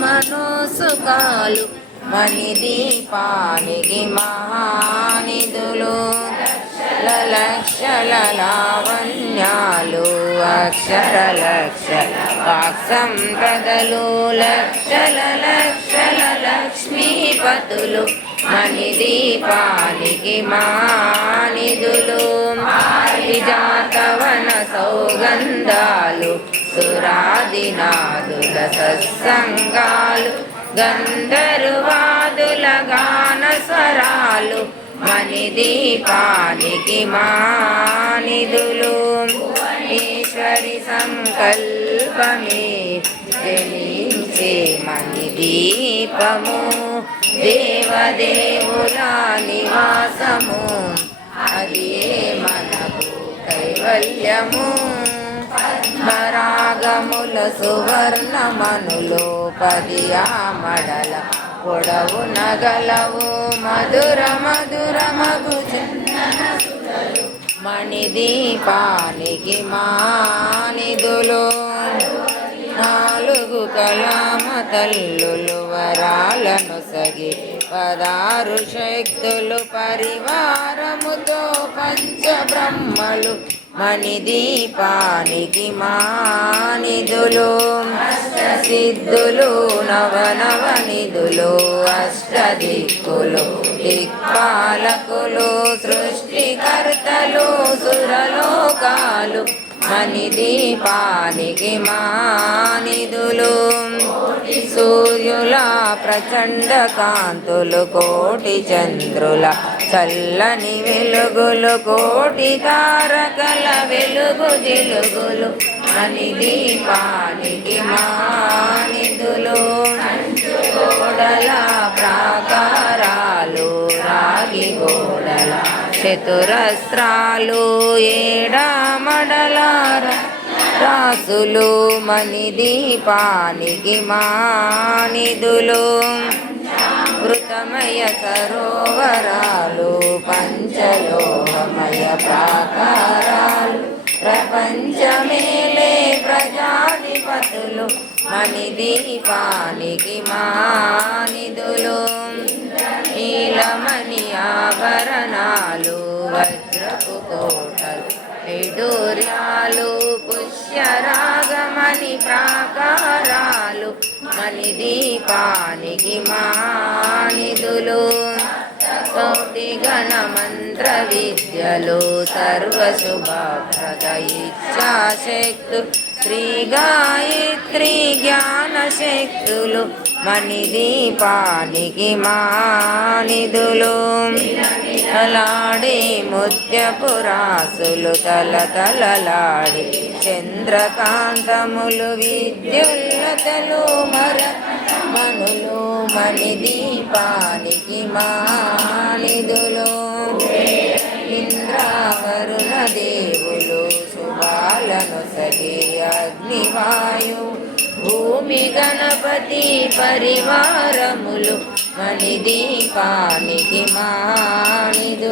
మనోసుకాలు మణిదీపానికి మహానిధులు లక్షల లావణ్యాలు అక్షర లక్షల వాక్సంపదలు లక్షల లక్ష్మీపతులు మణిదీపానికి మహానిధులు విజాతవన సౌగంధాలు సురాదినాదుల సత్సంగాలు గంధర్వాదుల గాన స్వరాలు మణిదీపానికి మానిధులు ఈశ్వరి సంకల్పమే జనించే మణిదీపము దేవదేవుల నివాసము అది మనకు కైవల్యము పద్మరాగముల సువర్ణమనులో పదియామడల పొడవు నగలవు మధుర మధురమగు మణిదీపానికి మానిధులు నాలుగు కళామ తల్లులు వరాలను సగి 16 శక్తులు పరివారముతో పంచబ్రహ్మలు మణిదీపానికి మానిధులు సిద్ధులు నవనవనిధులు అష్టదిక్కులు దిక్పాలకులు సృష్టికర్తలు సురలోకాలు మణిదీపానికి మానిధులు సూర్యుల ప్రచండ కాంతులు కోటి చంద్రుల చల్లని వెలుగులు కోటి తారకల వెలుగు జిలుగులు మణిదీపానికి మానిధులు గోడల ప్రాకారాలు రాగి గోడల చతురస్రాలు ఏడామడల రాసులు మణిదీపానికి మానిధులు మృతమయ సరోవరాలు పంచలోహమయ ప్రాకారాలు ప్రపంచమేలే ప్రజాధిపతులు మణిదీపానికి మానిధులు నీలమణి ఆభరణాలు వజ్రపు కోటలు వైడూర్యాలు పుష్యరాగమణి ప్రాకారాలు మణిదీపానికి మానిధులు కోటి గణ మంత్ర విద్యలు సర్వశుభప్రద ఇచ్ఛాశక్తు శ్రీ గాయత్రి జ్ఞాన శక్తులు మణిదీపానికి మానిధులు తలాడి ముత్యపురాసులు తలతలలాడి చంద్రకాంతములు విద్యుల్లతలు మనులు మణిదీపానికి మానిధులు ఇంద్రావరుణ దేవులు శుభాలను సగి అగ్నివాయు భూమి గణపతి పరివారములు మణిదీపానికి మానిధులు